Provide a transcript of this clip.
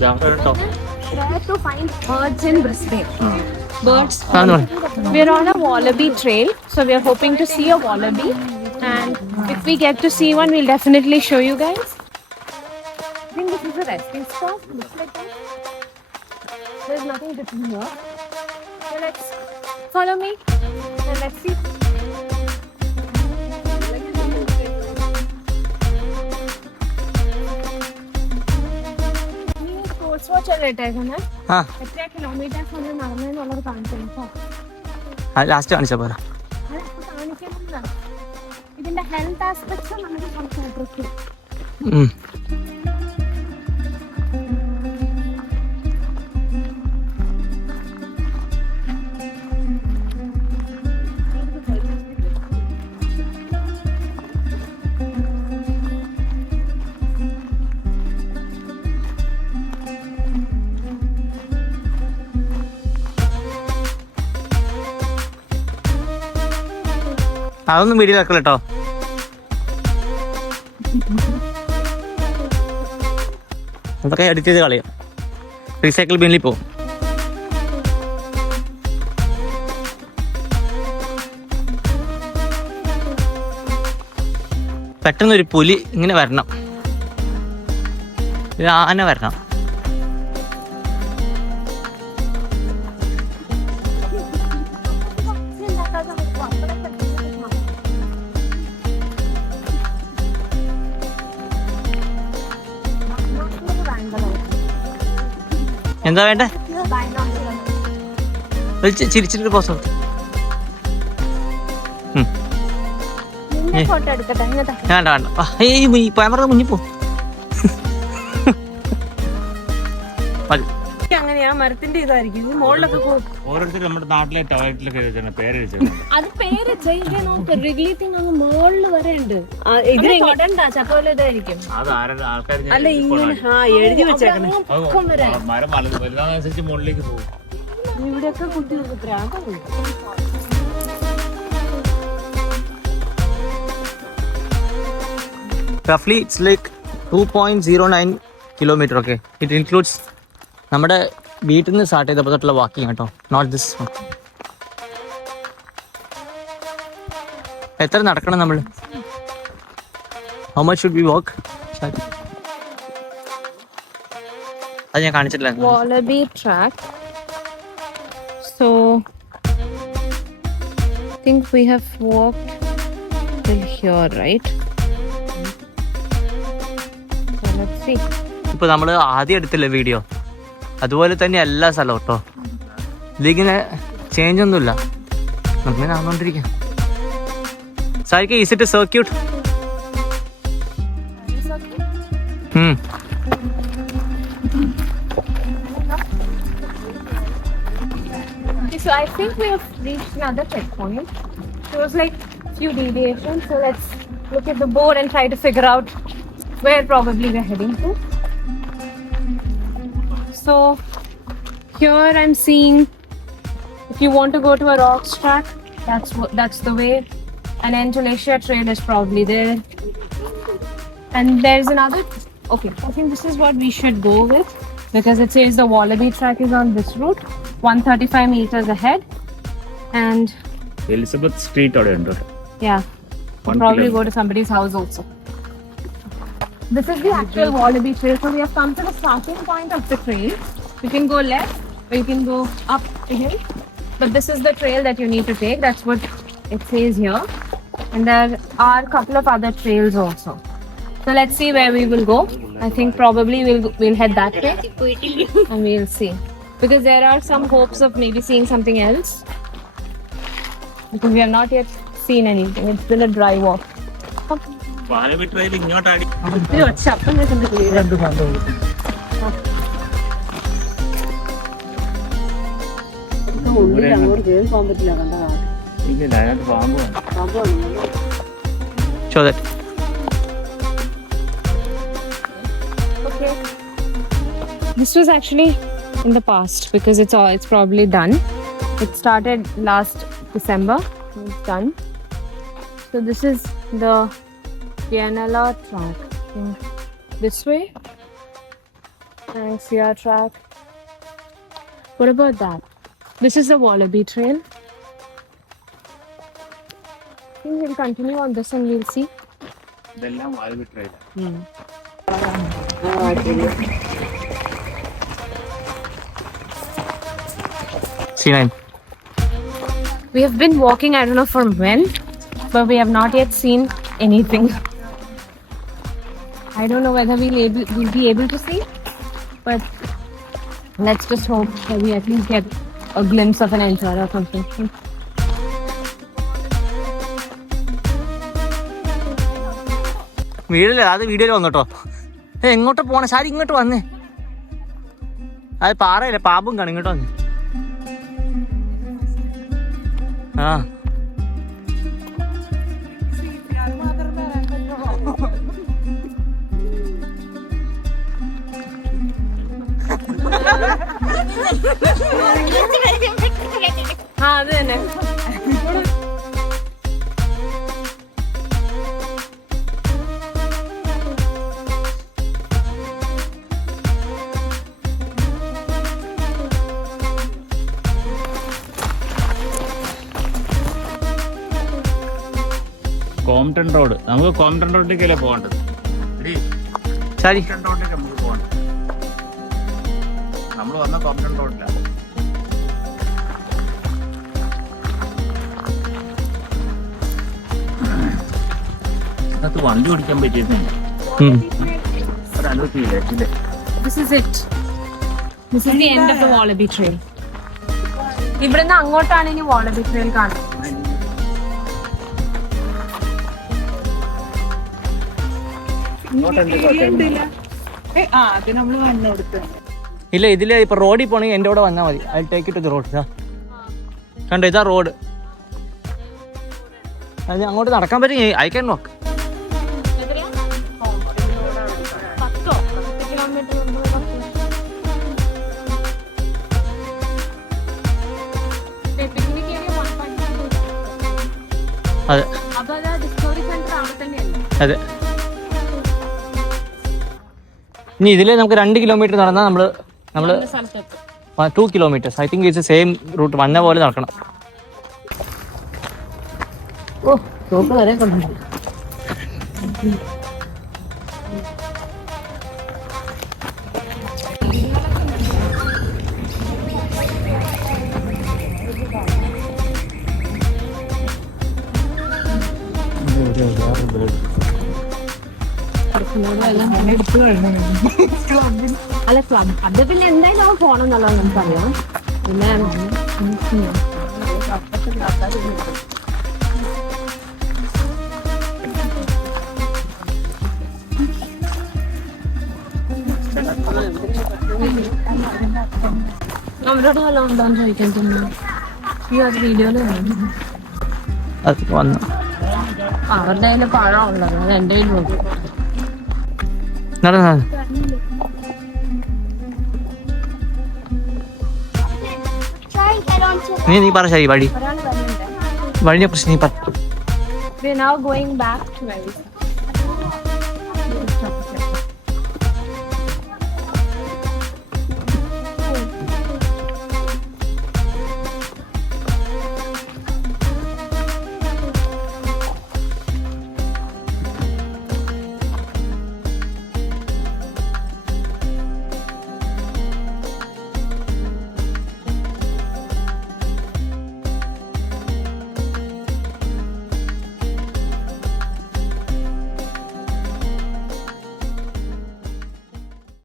Where to find birds in Brisbane. Birds. We are on a wallaby trail, so we are hoping to see a wallaby. And if we get to see one, we'll definitely show you guys. I think this is a resting spot. Looks like that. There's nothing different here. So let's follow me and let's see. Last കാണിച്ചാ പോരാ. ഇതിന്റെ health aspects നമുക്ക് സംസാരിക്കും. അതൊന്നും video ആക്കല കേട്ടോ. അതൊക്കെ edit ചെയ്ത് കളയാം. റീസൈക്കിൾ ബിന്നിൽ പോകും. പെട്ടെന്നൊരു പുലി ഇങ്ങനെ വരണം, ഒരു ആന വരണം. എന്താ വേണ്ടേ? ചിരിച്ചിട്ട് പോസ് വേണ്ട വേണ്ട. ക്യാമറ മുന്നിൽ പോ. അങ്ങനെയാ മരത്തിന്റെ ഇതായിരിക്കും. മുകളിലൊക്കെ ഓരോരുത്തർ നമ്മുടെ നാട്ടിലെ ടോയ്ലറ്റിലൊക്കെ പേര് അത് പേര് അങ്ങ് മുകളിൽ വരെ ഉണ്ട്. ഇതിന് ചക്കോല ഇതായിരിക്കും. അല്ല ഇങ്ങനെ എഴുതി വെച്ചേക്കണേ. മരം വലുതാനുസരിച്ച് മുകളിലേക്ക് പോകും. ഇവിടെയൊക്കെ കുട്ടികൾക്ക് പ്രാന്താണ്. Roughly it's like 2.09 kilometer. Okay, it includes നമ്മുടെ വീട്ടിൽ നിന്ന് സ്റ്റാർട്ട് ചെയ്തപ്പോൾ തൊട്ടുള്ള വാക്കിംഗ് കേട്ടോ, നോട്ട് ദിസ്. എത്ര നടക്കണം നമ്മൾ? ഹൗ മച്ച് ഷുഡ് വി വാക്ക്? അത് ഞാൻ കാണിച്ചിട്ടില്ല. Wallaby track. So I think we have walked till here, right? So let's see. ഇപ്പോൾ നമ്മൾ ആദ്യം എടുത്തില്ല വീഡിയോ, അതുപോലെ തന്നെ എല്ലാ സ്ഥലവും കേട്ടോ. ഇതിങ്ങനെ ചേഞ്ച് ഒന്നുമില്ല, നമുക്ക് നടന്നുകൊണ്ടിരിക്കാം. സാരിക്ക് is it circuit? So I think we have reached another checkpoint. It was like few deviations. So let's look at the board and try to figure out where probably we're heading to. So here I'm seeing, if you want to go to a rocks track, that's the way. An Entulacia trail is probably there. And there's another, okay, I think this is what we should go with, because it says the Wallaby track is on this route, 135 meters ahead. And Elizabeth Street അവിടെ ഉണ്ട്. Yeah, we'll probably go to somebody's house also. This is the actual Wallaby trail. So we have come to the starting point of the trail. You can go left or you can go up the hill. But this is the trail that you need to take. That's what it says here. And there are a couple of other trails also. So let's see where we will go. I think probably we'll head that way and we'll see. Because there are some hopes of maybe seeing something else. Because we have not yet seen anything. It's been a dry walk. Wallaby trail ഇങ്ങോട്ടാടി. ഇല്ല, അതിനകത്ത് പാമ്പ്. Show that. Okay. This was actually in the past because it's probably done. It started last December. It's done. So this is the Pianella track. This way. Thanks, your track. What about that? This is the Wallaby Trail. I think we'll continue on this and we'll see. ഇതെല്ലാം വാൽവി trail. C9. We have been walking, I don't know from when, but we have not yet seen anything. I don't know whether we'll be able to see, but let's just hope that we at least get a glimpse of an enjoy or something. വീടില്ല, അത് വീഡിയോയിൽ വന്നോട്ടോ. എങ്ങോട്ട് പോണേ? ശാരി ഇങ്ങോട്ട് വന്നേ. അത് പാറയില്ല, പാമ്പും കാണും. ഇങ്ങോട്ട് വന്നേ. ആ അത് തന്നെ. Compton road. നമുക്ക് കോംപ്ടൺ റോഡിലേക്കല്ലേ പോകേണ്ടത്. ശാരി കോംപ്ടൺ റോഡിലേക്ക് നമുക്ക് പോകണം. നമ്മൾ വന്ന കോംപ്ടൺ റോഡിലാണ്. അതിനകത്ത് വണ്ടി ഓടിക്കാൻ പറ്റിയിരുന്നില്ല. ഒരനുഭവത്തില്ല. This is it. This is the end of the Wallaby Trail. ഇവിടുന്ന് അങ്ങോട്ടാണ് ഇനി Wallaby Trail കാണുന്നത്. ഇല്ല, ഇതില് ഇപ്പൊ റോഡിൽ പോണെങ്കിൽ എന്റെ കൂടെ വന്നാൽ മതി. I take it to the road. കണ്ടോ, ഇതാ റോഡ്. അത് അങ്ങോട്ട് നടക്കാൻ പറ്റും. I can walk. അതെ അതെ. ഇനി ഇതില് നമുക്ക് 2 കിലോമീറ്റർ നടന്നാൽ നമ്മള് 2 kilometres. I think it's same route. വന്ന പോലെ നടക്കണം. ഓ, തോക്ക് വരെ കൊണ്ടുണ്ട്. അല്ല, ക്ലബ് അത് പിന്നെ എന്തായാലും പോണം എന്നുള്ളത് നമുക്കറിയാം. പിന്നെ അവരോട് വല്ലതും ഉണ്ടോന്ന് ചോദിക്കാൻ തോന്നുന്നു. ഈ ഒരു വീഡിയോയില് വന്നു. അവരുടെ കയ്യിൽ പഴം ഉള്ളത്, അത് എന്റെ കയ്യിൽ നോക്കി. നീ പറ ശരി. വഴിയെ കുറിച്ച് നീ പറ. We are now going back to where we started.